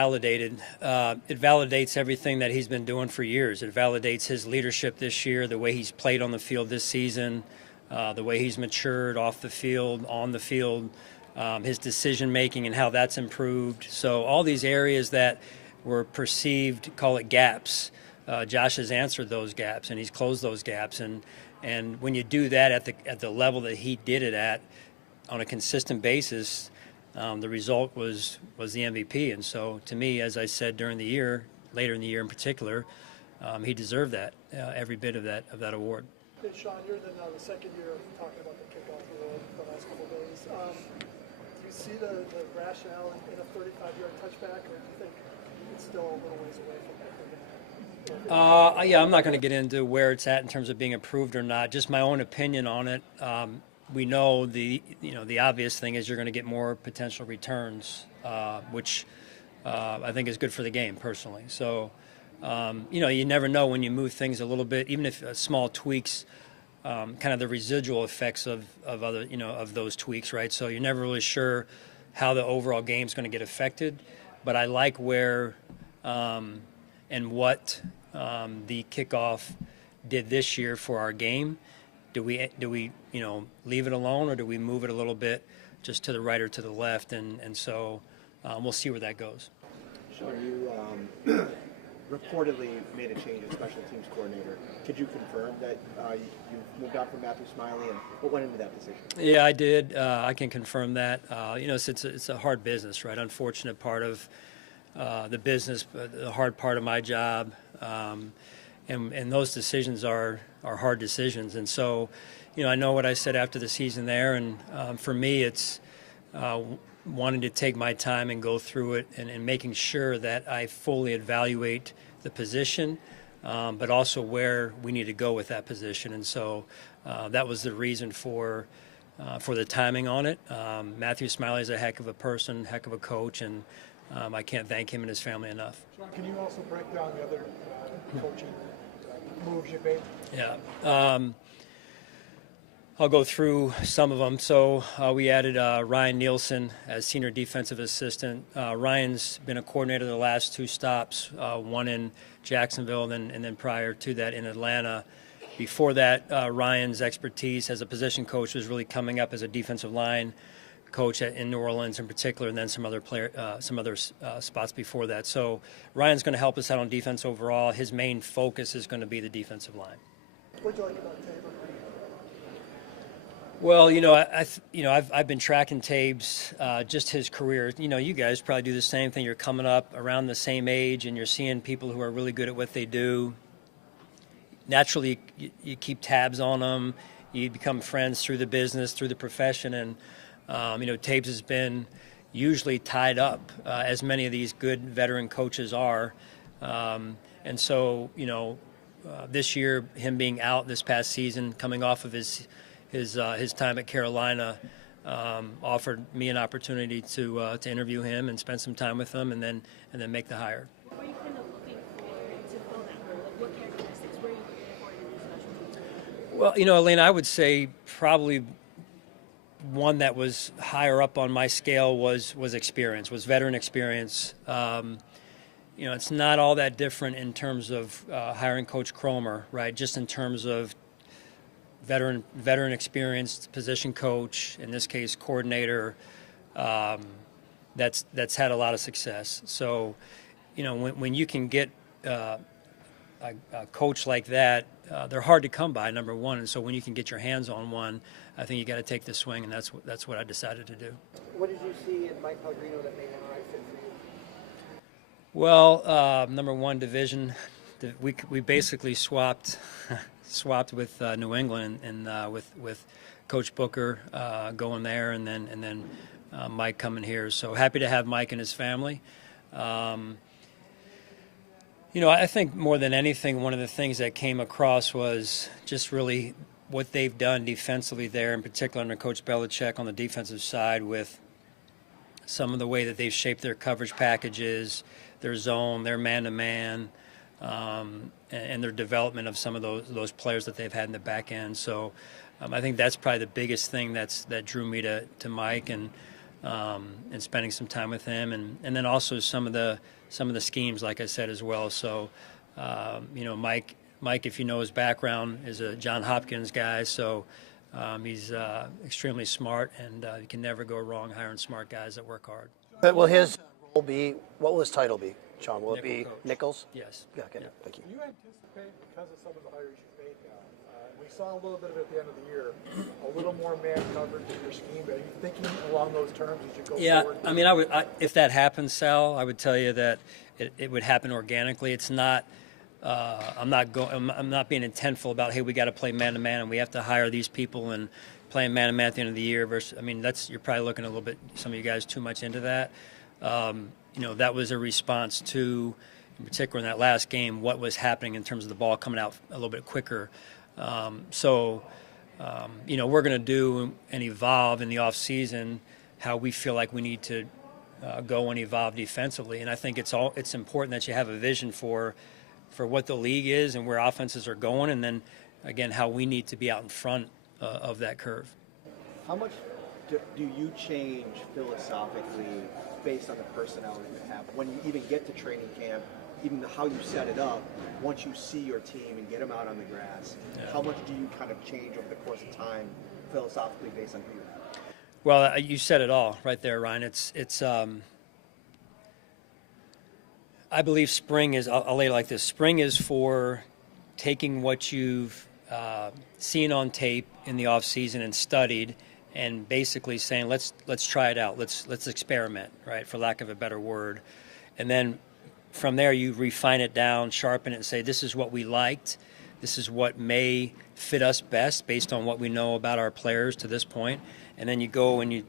Validated. It validates everything that he's been doing for years. It validates his leadership this year, the way he's played on the field this season, the way he's matured off the field, on the field, his decision making and how that's improved. So all these areas that were perceived, call it gaps, Josh has answered those gaps and he's closed those gaps. And when you do that at the level that he did it at on a consistent basis, the result was the MVP. And so to me, as I said during the year, later in the year in particular, he deserved that, every bit of that award. Hey, Sean, you're in the second year of talking about the kickoff award the last couple of days. Do you see the rationale in a 35-yard touchback, or do you think it's still a little ways away from that? Yeah, I'm not going to get into where it's at in terms of being approved or not. Just my own opinion on it. We know the obvious thing is you're going to get more potential returns, which I think is good for the game personally. So, you never know when you move things a little bit, even if small tweaks, kind of the residual effects of other, of those tweaks, right? So you're never really sure how the overall game's going to get affected. But I like where and what the kickoff did this year for our game. Do we leave it alone, or do we move it a little bit just to the right or to the left? And so we'll see where that goes. Sean, you reportedly made a change as special teams coordinator. Could you confirm that you moved on from Matthew Smiley, and what went into that decision? Yeah, I did. I can confirm that. It's a hard business, right? Unfortunate part of the business, the hard part of my job. And those decisions are hard decisions. And so, I know what I said after the season there. And for me, it's wanting to take my time and go through it and making sure that I fully evaluate the position, but also where we need to go with that position. And so that was the reason for the timing on it. Matthew Smiley is a heck of a person, heck of a coach, and I can't thank him and his family enough. Sean, can you also break down the other coaching moves you made? Yeah. I'll go through some of them. So we added Ryan Nielsen as senior defensive assistant. Ryan's been a coordinator the last two stops, one in Jacksonville and then prior to that in Atlanta. Before that, Ryan's expertise as a position coach was really coming up as a defensive line coach in New Orleans in particular, and then some other spots before that. So Ryan's going to help us out on defense overall. His main focus is going to be the defensive line. What do you like about Tabor? Well, I've been tracking Tabe's, just his career. You guys probably do the same thing. You're coming up around the same age, and you're seeing people who are really good at what they do. Naturally, you keep tabs on them. You become friends through the business, through the profession, and Tabes has been usually tied up, as many of these good veteran coaches are. And so, this year, him being out this past season, coming off of his time at Carolina, offered me an opportunity to interview him and spend some time with him, and then make the hire. What were you kind of looking for to fill that role? Like, what characteristics were you looking for in your special teams? Well, Elena, I would say probably one that was higher up on my scale was experience, was veteran experience. It's not all that different in terms of hiring Coach Cromer, right? Just in terms of veteran experienced position coach, in this case coordinator, that's had a lot of success. So, when you can get a coach like that, they're hard to come by, number one. And so when you can get your hands on one, I think you got to take the swing, and that's what I decided to do. What did you see in Mike Pelligro that made him the right fit for you? Well, number one, division. We basically swapped with New England and with Coach Booker going there, and then Mike coming here. So happy to have Mike and his family. I think more than anything, one of the things that came across was just really what they've done defensively there, in particular under Coach Belichick on the defensive side, with some of the way that they've shaped their coverage packages, their zone, their man-to-man, and their development of some of those players that they've had in the back end. So I think that's probably the biggest thing that drew me to Mike. And and spending some time with him, and then also some of the schemes, like I said, as well. So, Mike, if you know his background, is a John Hopkins guy, so he's extremely smart, and you can never go wrong hiring smart guys that work hard. But will his role be, what will his title be, Sean? Will it be Nickel coach. Nichols? Yes. Yeah, okay, thank you. Do you anticipate, because of some of the hires you've made now, we saw a little bit of it at the end of the year, a little more man coverage in your scheme? Are you thinking along those terms as you go forward? I mean, if that happens, Sal, I would tell you that it would happen organically. It's not. I'm not being intentful about, hey, we got to play man to man and we have to hire these people and playing man to man at the end of the year. Versus, I mean, you're probably looking a little bit, some of you guys, too much into that. That was a response to, in particular in that last game, what was happening in terms of the ball coming out a little bit quicker. We're going to do and evolve in the off season how we feel like we need to go and evolve defensively. And I think it's important that you have a vision for what the league is and where offenses are going, and then, again, how we need to be out in front of that curve. How much do you change philosophically based on the personnel that you have? When you even get to training camp, even how you set it up, once you see your team and get them out on the grass, how much do you kind of change over the course of time philosophically based on who you have? Well, you said it all right there, Ryan. It's I believe spring is, I'll lay it like this. Spring is for taking what you've seen on tape in the off season and studied, and basically saying, let's try it out. Let's experiment, right, for lack of a better word. And then from there you refine it down, sharpen it, and say, this is what we liked. This is what may fit us best based on what we know about our players to this point. And then you go and you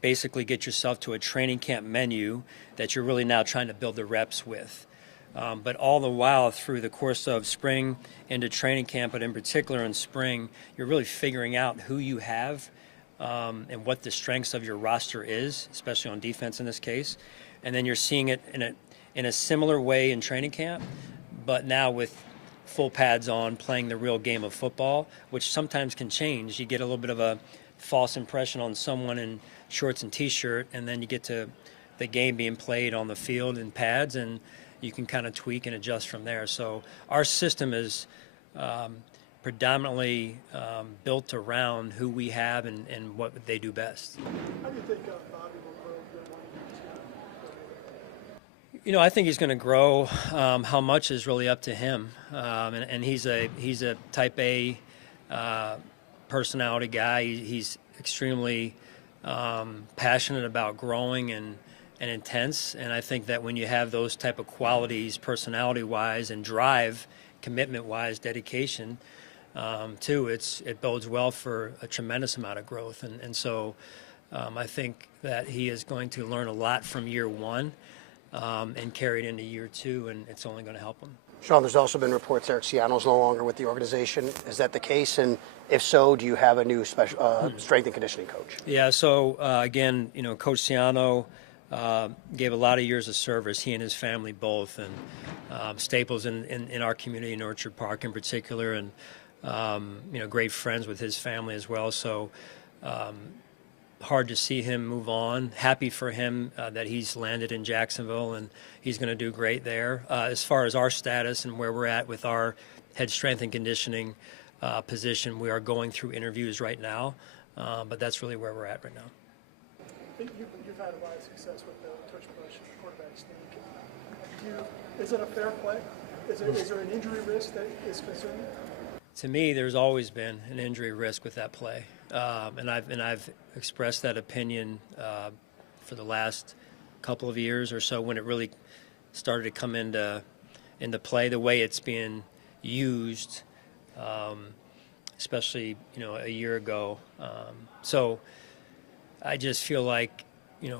basically get yourself to a training camp menu that you're really now trying to build the reps with. But all the while through the course of spring into training camp, but in particular in spring, you're really figuring out who you have and what the strengths of your roster is, especially on defense in this case. And then you're seeing it in a similar way in training camp, but now with full pads on, playing the real game of football, which sometimes can change. You get a little bit of a false impression on someone in shorts and T-shirt, and then you get to the game being played on the field in pads, and you can kind of tweak and adjust from there. So our system is predominantly built around who we have and what they do best. How do you think Bobby will grow year one? I think he's going to grow. How much is really up to him, and he's a type A personality guy. He's extremely passionate about growing and intense, and I think that when you have those type of qualities, personality-wise, and drive, commitment-wise, dedication, too, it bodes well for a tremendous amount of growth, and so I think that he is going to learn a lot from year one and carry it into year two, and it's only going to help him. Sean, there's also been reports Eric Ciano's no longer with the organization. Is that the case? And if so, do you have a new special strength and conditioning coach? Yeah, so again, Coach Ciano gave a lot of years of service, he and his family both, and staples in our community in Orchard Park in particular, and great friends with his family as well. So hard to see him move on. Happy for him that he's landed in Jacksonville, and he's going to do great there. As far as our status and where we're at with our head strength and conditioning position, we are going through interviews right now, but that's really where we're at right now. I think you've had a lot of success with the Tush quarterback sneak. Is it a fair play? Is there an injury risk that is concerning? To me, there's always been an injury risk with that play, and I've expressed that opinion for the last couple of years or so when it really started to come into play the way it's being used, especially a year ago. So I just feel like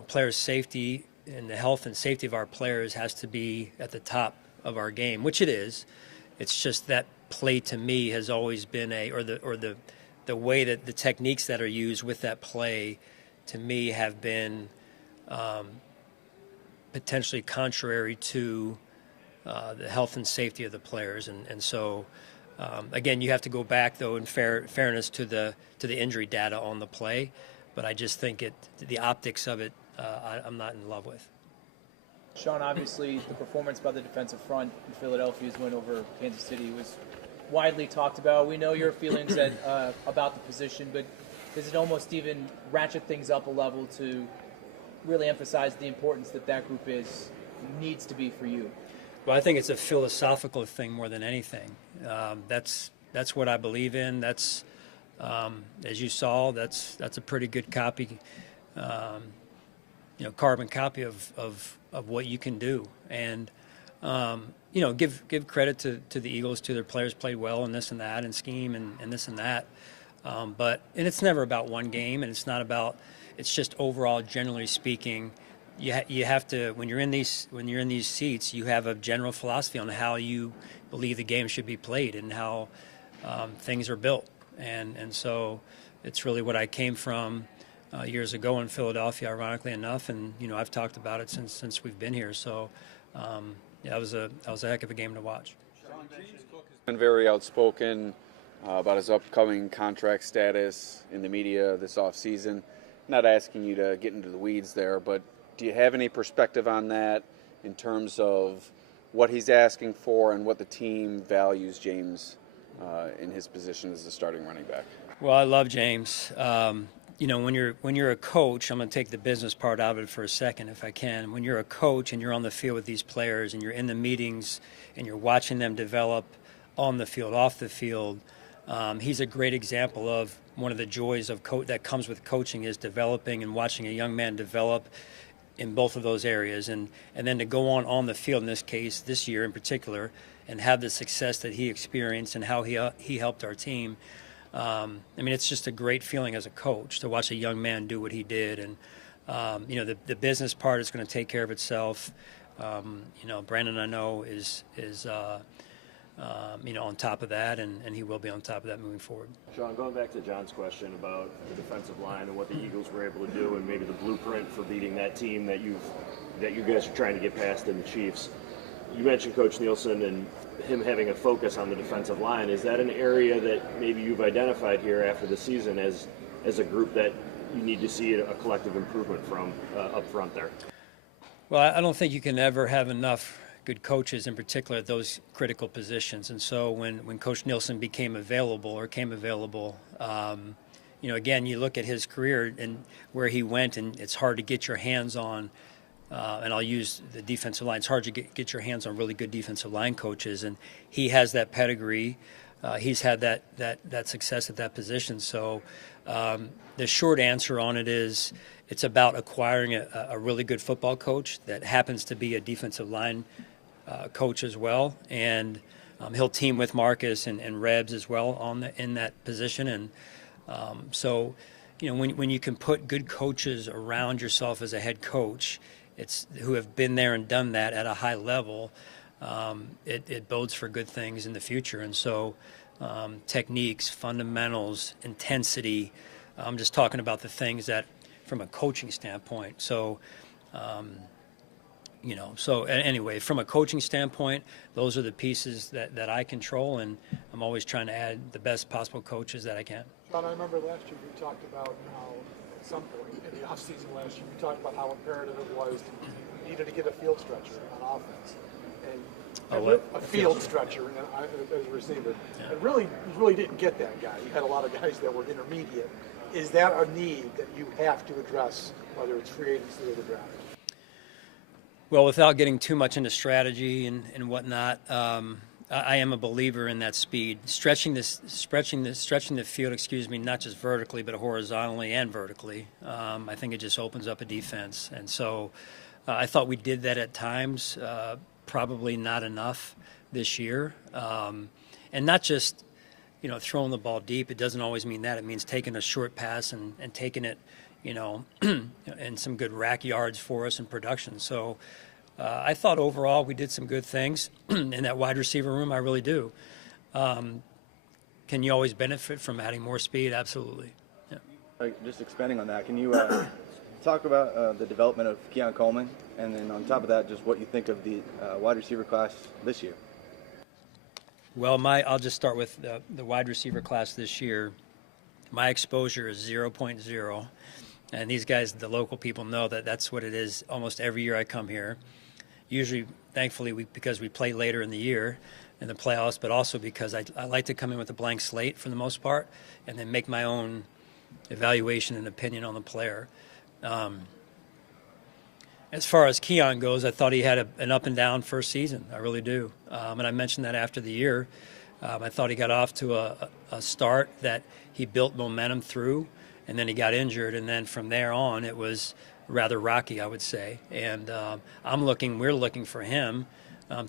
players' safety and the health and safety of our players has to be at the top of our game, which it is. It's just that play to me has always been the way that the techniques that are used with that play to me have been potentially contrary to the health and safety of the players, and so again, you have to go back though in fairness to the injury data on the play, but I just think the optics of it, I'm not in love with. Sean, obviously, the performance by the defensive front in Philadelphia's win over Kansas City was widely talked about. We know your feelings about the position, but does it almost even ratchet things up a level to really emphasize the importance that group needs to be for you? Well, I think it's a philosophical thing more than anything. That's what I believe in. That's, as you saw, that's a pretty good copy, carbon copy of what you can do. And give credit to the Eagles, to their players played well and this and that and scheme and this and that. But it's never about one game, and it's not about. It's just overall, generally speaking, you have to when you're in these seats, you have a general philosophy on how you believe the game should be played and how things are built, and so it's really what I came from years ago in Philadelphia, ironically enough, and I've talked about it since we've been here. So that was a heck of a game to watch. Been very outspoken about his upcoming contract status in the media this offseason. Not asking you to get into the weeds there, but do you have any perspective on that in terms of what he's asking for and what the team values James in his position as the starting running back? Well, I love James. When you're a coach, I'm going to take the business part out of it for a second if I can. When you're a coach and you're on the field with these players and you're in the meetings and you're watching them develop on the field, off the field, he's a great example of one of the joys of that comes with coaching is developing and watching a young man develop in both of those areas, and then to go on the field in this case, this year in particular, and have the success that he experienced and how he helped our team. It's just a great feeling as a coach to watch a young man do what he did, and the business part is going to take care of itself. Brandon, I know, is on top of that, and he will be on top of that moving forward. Sean, going back to John's question about the defensive line and what the Eagles were able to do, and maybe the blueprint for beating that team that you guys are trying to get past in the Chiefs. You mentioned Coach Nielsen and him having a focus on the defensive line. Is that an area that maybe you've identified here after the season as a group that you need to see a collective improvement from up front there? Well, I don't think you can ever have enough good coaches, in particular at those critical positions. And so when Coach Nielsen came available, again, you look at his career and where he went, and it's hard to get your hands on, and I'll use the defensive line, it's hard to get your hands on really good defensive line coaches, and he has that pedigree. He's had that success at that position. So the short answer on it is it's about acquiring a really good football coach that happens to be a defensive line coach as well, and he'll team with Marcus and Rebs as well in that position. And when you can put good coaches around yourself as a head coach, who have been there and done that at a high level, it bodes for good things in the future. And so techniques, fundamentals, intensity, I'm just talking about the things that from a coaching standpoint. So anyway, from a coaching standpoint, those are the pieces that I control, and I'm always trying to add the best possible coaches that I can. Sean, I remember last year you talked about how, at some point in the offseason last year, you talked about how imperative it was you needed to get a field stretcher on offense. And a field stretcher as a receiver. Yeah. And really, you really didn't get that guy. You had a lot of guys that were intermediate. Is that a need that you have to address, whether it's free agency or the draft? Well, without getting too much into strategy and whatnot, I am a believer in that speed, stretching the field. Not just vertically, but horizontally and vertically. I think it just opens up a defense, and so I thought we did that at times. Probably not enough this year, and not just throwing the ball deep. It doesn't always mean that. It means taking a short pass and taking it, and some good rack yards for us in production. So I thought overall we did some good things in that wide receiver room. I really do. Can you always benefit from adding more speed? Absolutely. Yeah. Just expanding on that, can you talk about the development of Keon Coleman, and then on top of that, just what you think of the wide receiver class this year? Well, I'll just start with the wide receiver class this year. My exposure is 0.0. And these guys, the local people, know that that's what it is almost every year I come here. Usually, thankfully, because we play later in the year in the playoffs, but also because I like to come in with a blank slate for the most part and then make my own evaluation and opinion on the player. As far as Keon goes, I thought he had an up and down first season. I really do. And I mentioned that after the year. I thought he got off to a start that he built momentum through, and then he got injured. And then from there on, it was rather rocky, I would say. And we're looking for him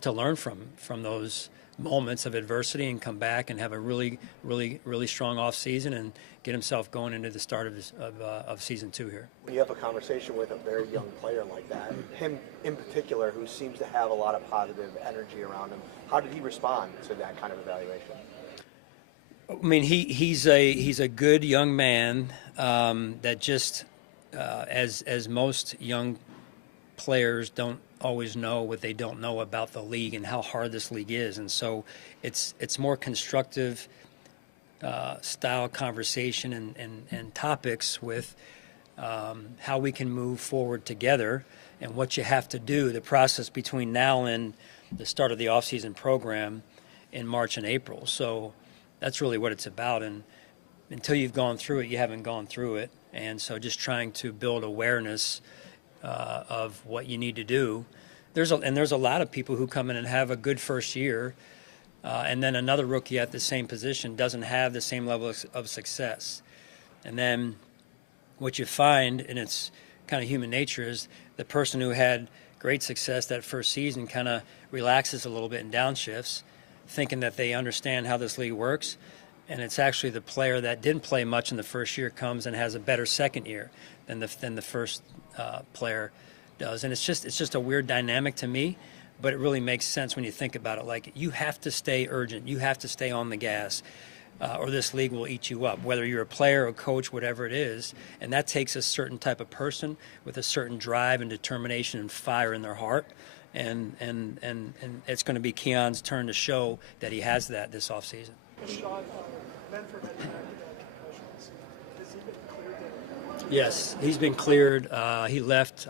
to learn from those moments of adversity and come back and have a really, really, really strong off season and get himself going into the start of season 2 here. When you have a conversation with a very young player like that, him in particular, who seems to have a lot of positive energy around him, how did he respond to that kind of evaluation? I mean, he's a good young man that just as most young players don't always know what they don't know about the league and how hard this league is, and so it's more constructive style conversation and topics with how we can move forward together and what you have to do, the process between now and the start of the off-season program in March and April. So that's really what it's about, and until you've gone through it, you haven't gone through it. And so just trying to build awareness of what you need to do. There's a lot of people who come in and have a good first year, and then another rookie at the same position doesn't have the same level of success. And then what you find, and it's kind of human nature, is the person who had great success that first season kind of relaxes a little bit and downshifts, thinking that they understand how this league works. And it's actually the player that didn't play much in the first year comes and has a better second year than the first player does. And it's just a weird dynamic to me, but it really makes sense when you think about it. Like, you have to stay urgent. You have to stay on the gas, or this league will eat you up, whether you're a player, a coach, whatever it is. And that takes a certain type of person with a certain drive and determination and fire in their heart. And it's going to be Keon's turn to show that he has that this offseason. Sean, Benford had back-to-back concussions. Has he been cleared? Yes, he's been cleared. He left.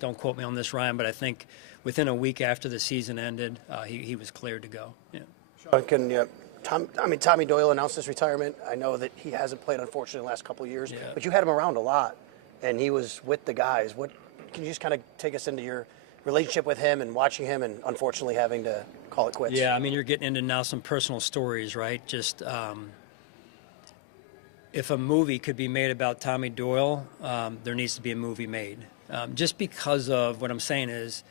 Don't quote me on this, Ryan, but I think within a week after the season ended, he was cleared to go. Yeah. Sean, Tommy Doyle announced his retirement. I know that he hasn't played, unfortunately, the last couple of years, but you had him around a lot, and he was with the guys. Can you just kind of take us into your relationship with him and watching him and unfortunately having to call it quits? Yeah, I mean, you're getting into now some personal stories, right? Just if a movie could be made about Tommy Doyle, there needs to be a movie made. Just because of what I'm saying is,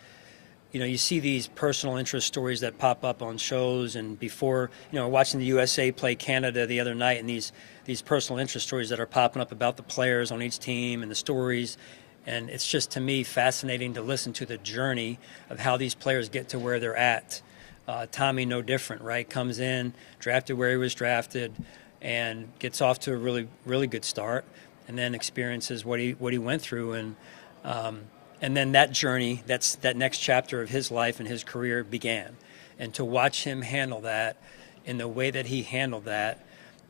you see these personal interest stories that pop up on shows, and before, watching the USA play Canada the other night, and these personal interest stories that are popping up about the players on each team and the stories. And it's just, to me, fascinating to listen to the journey of how these players get to where they're at. Tommy, no different, right? Comes in, drafted where he was drafted, and gets off to a really, really good start, and then experiences what he went through. And then that journey, that next chapter of his life and his career began. And to watch him handle that in the way that he handled that,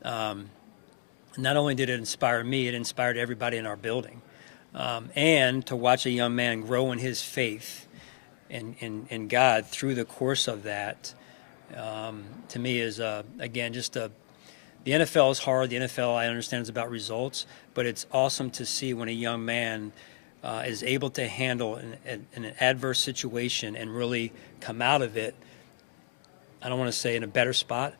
not only did it inspire me, it inspired everybody in our building. And to watch a young man grow in his faith in God through the course of that, to me is, again, the NFL is hard. The NFL, I understand, is about results, but it's awesome to see when a young man is able to handle an adverse situation and really come out of it. I don't want to say in a better spot,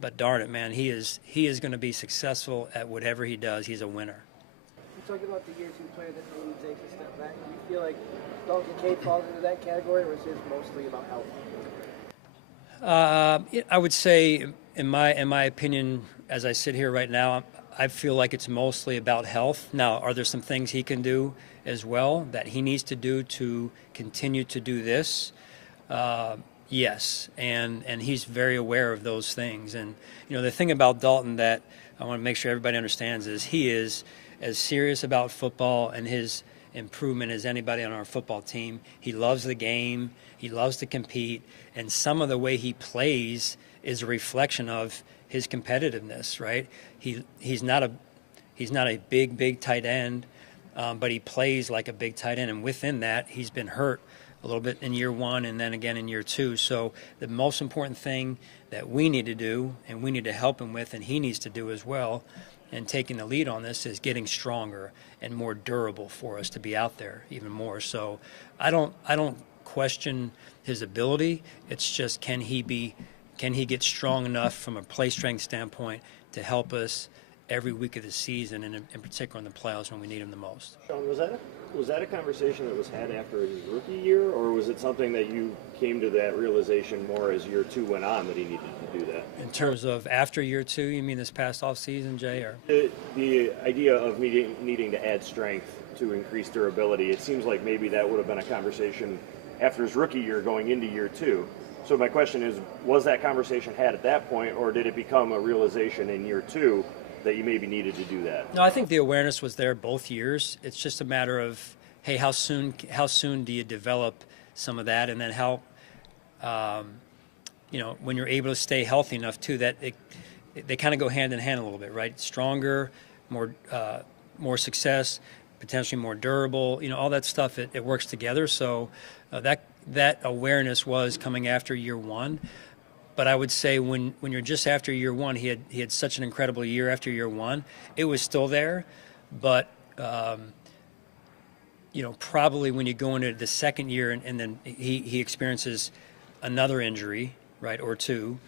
but darn it, man, he is going to be successful at whatever he does. He's a winner. You talk about the year 2 player that maybe takes a step back. Do you feel like Dalton Kincaid falls into that category, or is his mostly about health? I would say, in my opinion, as I sit here right now, I feel like it's mostly about health. Now, are there some things he can do as well that he needs to do to continue to do this? Yes, and he's very aware of those things. And the thing about Dalton that I want to make sure everybody understands is he is as serious about football and his improvement as anybody on our football team. He loves the game. He loves to compete. And some of the way he plays is a reflection of his competitiveness, right? He's not a big tight end, but he plays like a big tight end. And within that, he's been hurt a little bit in year one and then again in year two. So the most important thing that we need to do, and we need to help him with, and he needs to do as well, and taking the lead on this, is getting stronger and more durable for us to be out there even more. So I don't question his ability. It's just, can he get strong enough from a play strength standpoint to help us every week of the season, and in particular in the playoffs when we need him the most. Sean, was that a conversation that was had after his rookie year, or was it something that you came to that realization more as year two went on that he needed to do that? In terms of after year two, you mean this past off season, Jay? Or the idea of needing to add strength to increase durability, it seems like maybe that would have been a conversation after his rookie year going into year two. So my question is, was that conversation had at that point, or did it become a realization in year two that you maybe needed to do that? No, I think the awareness was there both years. It's just a matter of, hey, how soon do you develop some of that, and then how, when you're able to stay healthy enough too, that they kind of go hand in hand a little bit, right? Stronger, more success, potentially more durable, all that stuff. It works together. So that awareness was coming after year one. But I would say when you're just after year one, he had such an incredible year after year one. It was still there, but probably when you go into the second year and then he experiences another injury, right, or two.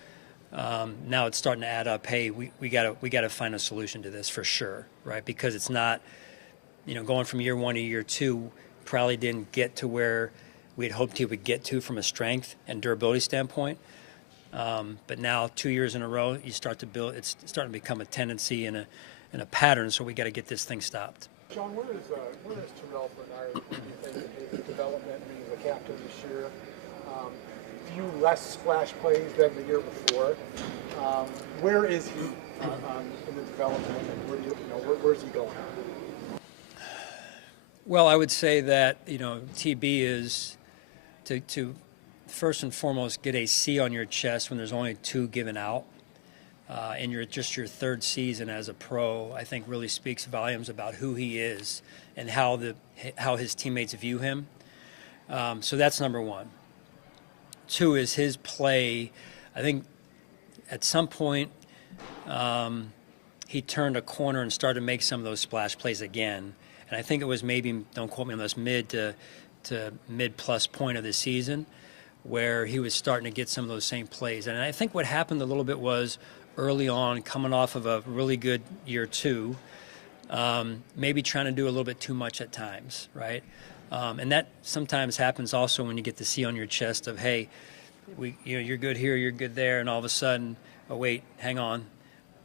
Now it's starting to add up. Hey, we gotta find a solution to this for sure, right? Because it's not, going from year one to year two, probably didn't get to where we had hoped he would get to from a strength and durability standpoint. But now 2 years in a row, you start to build. It's starting to become a tendency and a pattern. So we got to get this thing stopped. Sean, where is Terrel Bernard? Do you think in his development, being the captain this year? Few less splash plays than the year before. Where is he in the development, and where's he going? Well, I would say that TB is to first and foremost get a C on your chest when there's only 2 given out, and you're just your third season as a pro. I think really speaks volumes about who he is and how his teammates view him. So that's number one. 2 is his play. I think at some point he turned a corner and started to make some of those splash plays again. And I think it was maybe, don't quote me on this, mid to mid plus point of the season, where he was starting to get some of those same plays. And I think what happened a little bit was early on, coming off of a really good year two, maybe trying to do a little bit too much at times, right? And that sometimes happens also when you get the C on your chest of, hey, you're good here, you're good there, and all of a sudden, oh wait, hang on,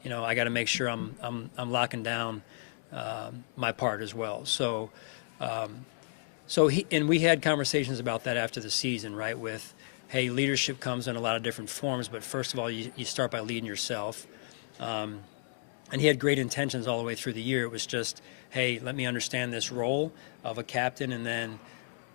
I got to make sure I'm locking down my part as well. So we had conversations about that after the season, right? With, hey, leadership comes in a lot of different forms, but first of all, you start by leading yourself. And he had great intentions all the way through the year. It was just, hey, let me understand this role of a captain, and then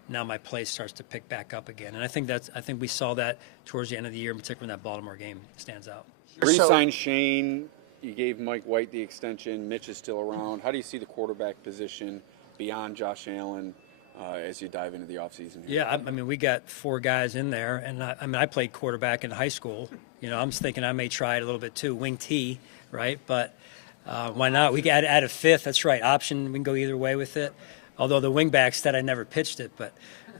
now my play starts to pick back up again. And I think we saw that towards the end of the year, in particular when that Baltimore game stands out. Re-signed Shane. You gave Mike White the extension. Mitch is still around. How do you see the quarterback position beyond Josh Allen as you dive into the offseason? Yeah, I mean, we got 4 guys in there, and I played quarterback in high school. I'm thinking I may try it a little bit too, wing T, right? But why not? We got add a 5th. That's right, option. We can go either way with it. Although the wingback said I never pitched it, but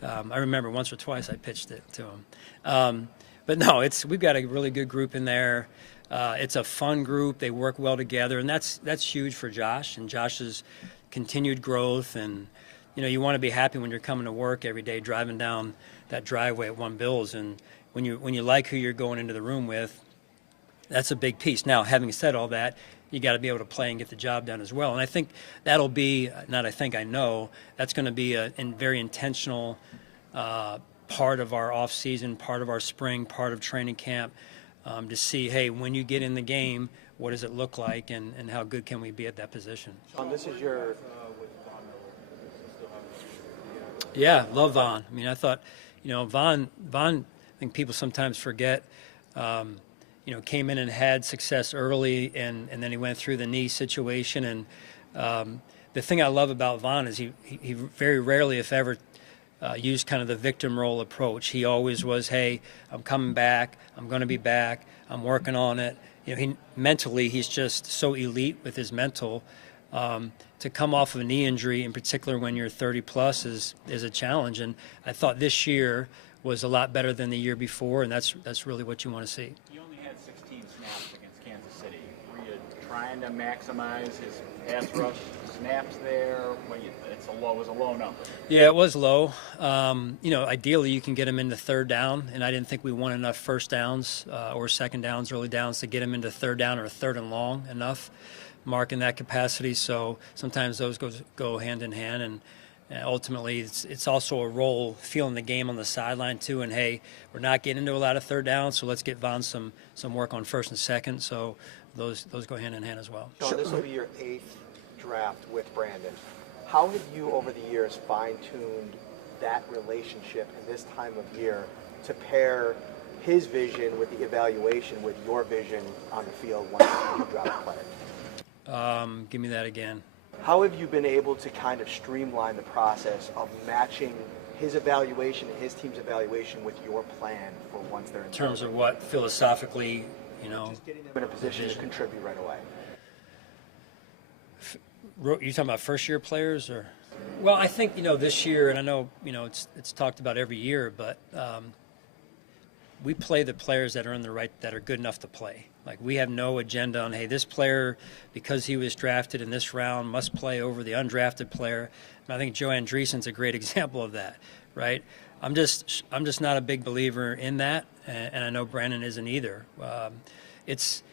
I remember once or twice I pitched it to him. But no, we've got a really good group in there. It's a fun group. They work well together, and that's huge for Josh and Josh's continued growth. And you want to be happy when you're coming to work every day, driving down that driveway at One Bills, and when you like who you're going into the room with, that's a big piece. Now, having said all that, you got to be able to play and get the job done as well. And I think that'll be, I know, that's going to be a very intentional part of our off season, part of our spring, part of training camp. To see, hey, when you get in the game, what does it look like, and how good can we be at that position? Sean, this is your... Yeah, love Von. I mean, I thought, Von, I think people sometimes forget, came in and had success early, and then he went through the knee situation, and the thing I love about Von is he very rarely, if ever, used kind of the victim role approach. He always was, hey, I'm coming back, I'm going to be back, I'm working on it. Mentally, he's just so elite with his mental. To come off of a knee injury, in particular when you're 30 plus, is a challenge. And I thought this year was a lot better than the year before, and that's really what you want to see. You only had 16 snaps against Kansas City. Were you trying to maximize his pass rush snaps there? It was a low number. Yeah, it was low. Ideally you can get him into third down, and I didn't think we won enough first downs or second downs, early downs, to get him into third down or third and long enough, mark in that capacity. So sometimes those go hand in hand, and ultimately it's also a role feeling the game on the sideline too. And hey, we're not getting into a lot of third downs, so let's get Von some work on first and second. So those go hand in hand as well. Sean, this will be your 8th draft with Brandon. How have you over the years fine-tuned that relationship in this time of year to pair his vision with the evaluation with your vision on the field once you draft a player? Give me that again. How have you been able to kind of streamline the process of matching his evaluation, his team's evaluation with your plan for once they're in terms of what philosophically, just getting them in a position to contribute right away? You talking about first-year players, or? Well, I think this year, and I know it's talked about every year, but we play the players that are that are good enough to play. Like, we have no agenda on, hey, this player, because he was drafted in this round, must play over the undrafted player. And I think Joe Andreessen's a great example of that, right? I'm just not a big believer in that, and I know Brandon isn't either. It's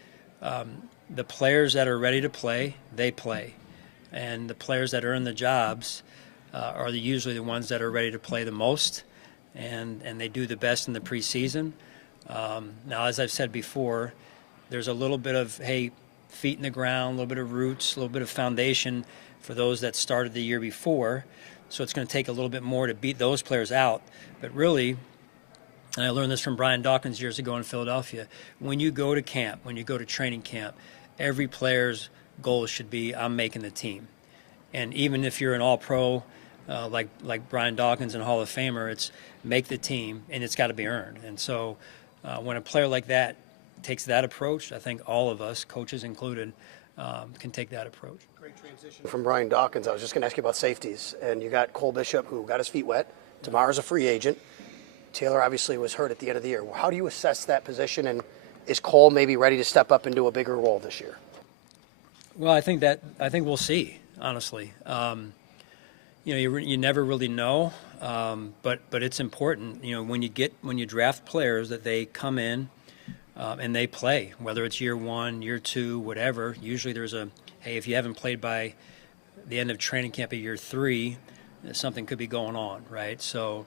the players that are ready to play, they play. And the players that are in the jobs are usually the ones that are ready to play the most, and they do the best in the preseason. Now, as I've said before, there's a little bit of, hey, feet in the ground, a little bit of roots, a little bit of foundation for those that started the year before. So it's going to take a little bit more to beat those players out. But really, and I learned this from Brian Dawkins years ago in Philadelphia, when you go to camp, when you go to training camp, every player's goal should be, I'm making the team. And even if you're an all-pro, like Brian Dawkins and Hall of Famer, it's make the team, and it's got to be earned. And so when a player like that takes that approach, I think all of us, coaches included, can take that approach. Great transition from Brian Dawkins. I was just going to ask you about safeties. And you got Cole Bishop, who got his feet wet. Tomorrow's a free agent. Taylor obviously was hurt at the end of the year. How do you assess that position, and is Cole maybe ready to step up into a bigger role this year? Well, I think we'll see, honestly. You never really know, but it's important. When you draft players, that they come in and they play, whether it's year 1, year 2, whatever. Usually there's hey, if you haven't played by the end of training camp at year 3, something could be going on, right? So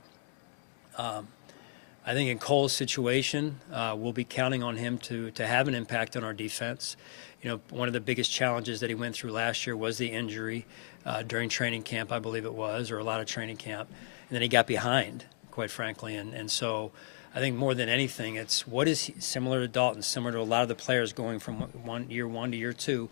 I think in Cole's situation, we'll be counting on him to have an impact on our defense. One of the biggest challenges that he went through last year was the injury during training camp, I believe it was, or a lot of training camp. And then he got behind, quite frankly. And so I think more than anything, it's what is he, similar to Dalton, similar to a lot of the players going from year 1 to year 2,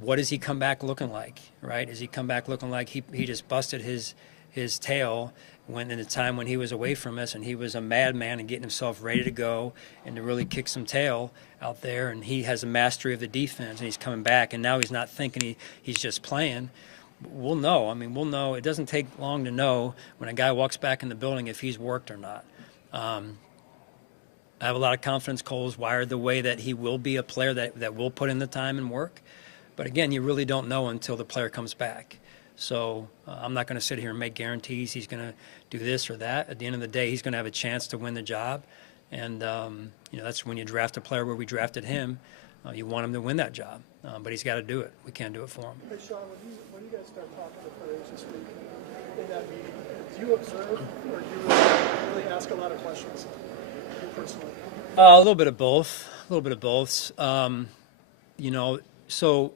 what does he come back looking like, right? Does he come back looking like he just busted his tail when in the time when he was away from us, and he was a madman and getting himself ready to go and to really kick some tail out there, and he has a mastery of the defense, and he's coming back, and now he's not thinking he's just playing. We'll know. We'll know. It doesn't take long to know when a guy walks back in the building if he's worked or not. I have a lot of confidence Cole's wired the way that he will be a player that will put in the time and work. But again, you really don't know until the player comes back. So I'm not going to sit here and make guarantees he's going to do this or that. At the end of the day, he's going to have a chance to win the job. And, that's when you draft a player where we drafted him. You want him to win that job. But he's got to do it. We can't do it for him. Hey, Sean, when you guys start talking to players this week in that meeting, do you observe or do you really ask a lot of questions, you personally? A little bit of both. So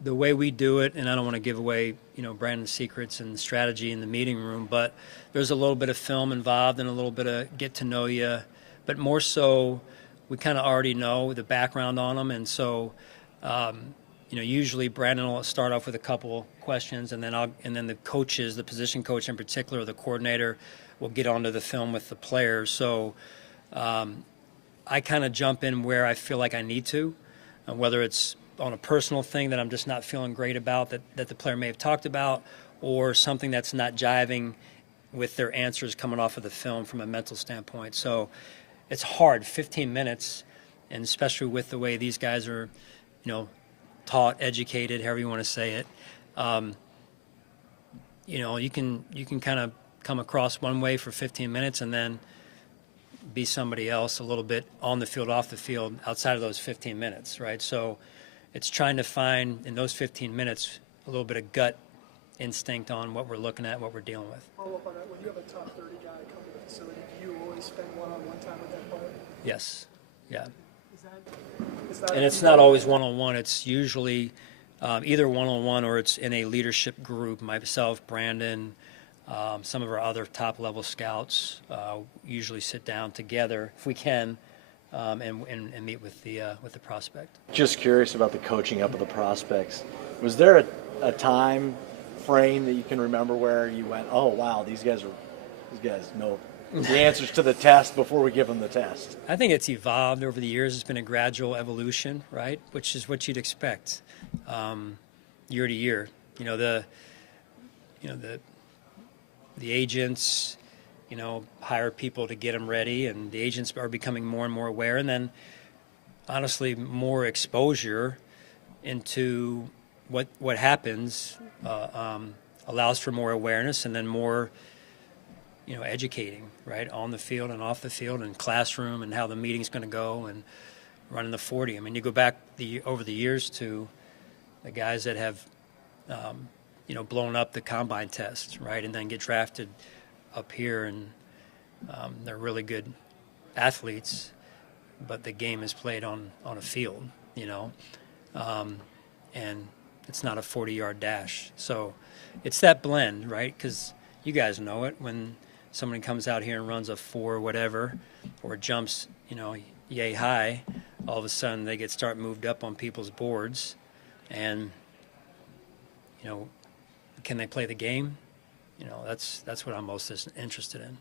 the way we do it, and I don't want to give away, Brandon's secrets and strategy in the meeting room, but there's a little bit of film involved and a little bit of get to know you, but more so we kind of already know the background on them. And so usually Brandon will start off with a couple questions, and then the coaches, the position coach in particular, or the coordinator, will get onto the film with the players. So I kind of jump in where I feel like I need to, whether it's on a personal thing that I'm just not feeling great about that the player may have talked about, or something that's not jiving with their answers coming off of the film from a mental standpoint. So it's hard, 15 minutes, and especially with the way these guys are, taught, educated, however you want to say it. You can kind of come across one way for 15 minutes and then be somebody else a little bit on the field, off the field, outside of those 15 minutes, right? So it's trying to find in those 15 minutes a little bit of gut instinct on what we're looking at, what we're dealing with. Follow up on that. When you have a top 30 guy come to the facility, do you always spend one-on-one time with that player? Yes. Yeah. Is that And it's not always one-on-one. It's usually either one-on-one or it's in a leadership group. Myself, Brandon, some of our other top-level scouts usually sit down together, if we can, and meet with the prospect. Just curious about the coaching up of the prospects. Was there a time frame that you can remember where you went, oh wow, these guys know the answers to the test before we give them the test? I think it's evolved over the years. It's been a gradual evolution, right? Which is what you'd expect year to year. The agents, hire people to get them ready, and the agents are becoming more and more aware. And then, honestly, more exposure into what happens allows for more awareness, and then more, educating, right, on the field and off the field and classroom and how the meeting's going to go and running the 40. I mean, you go back over the years to the guys that have, blown up the combine test, right, and then get drafted up here, and they're really good athletes, but the game is played on a field, and it's not a 40-yard dash. So it's that blend, right, because you guys know it. When somebody comes out here and runs a 4 whatever or jumps, yay high, all of a sudden they start moved up on people's boards, and, can they play the game? That's what I'm most interested in.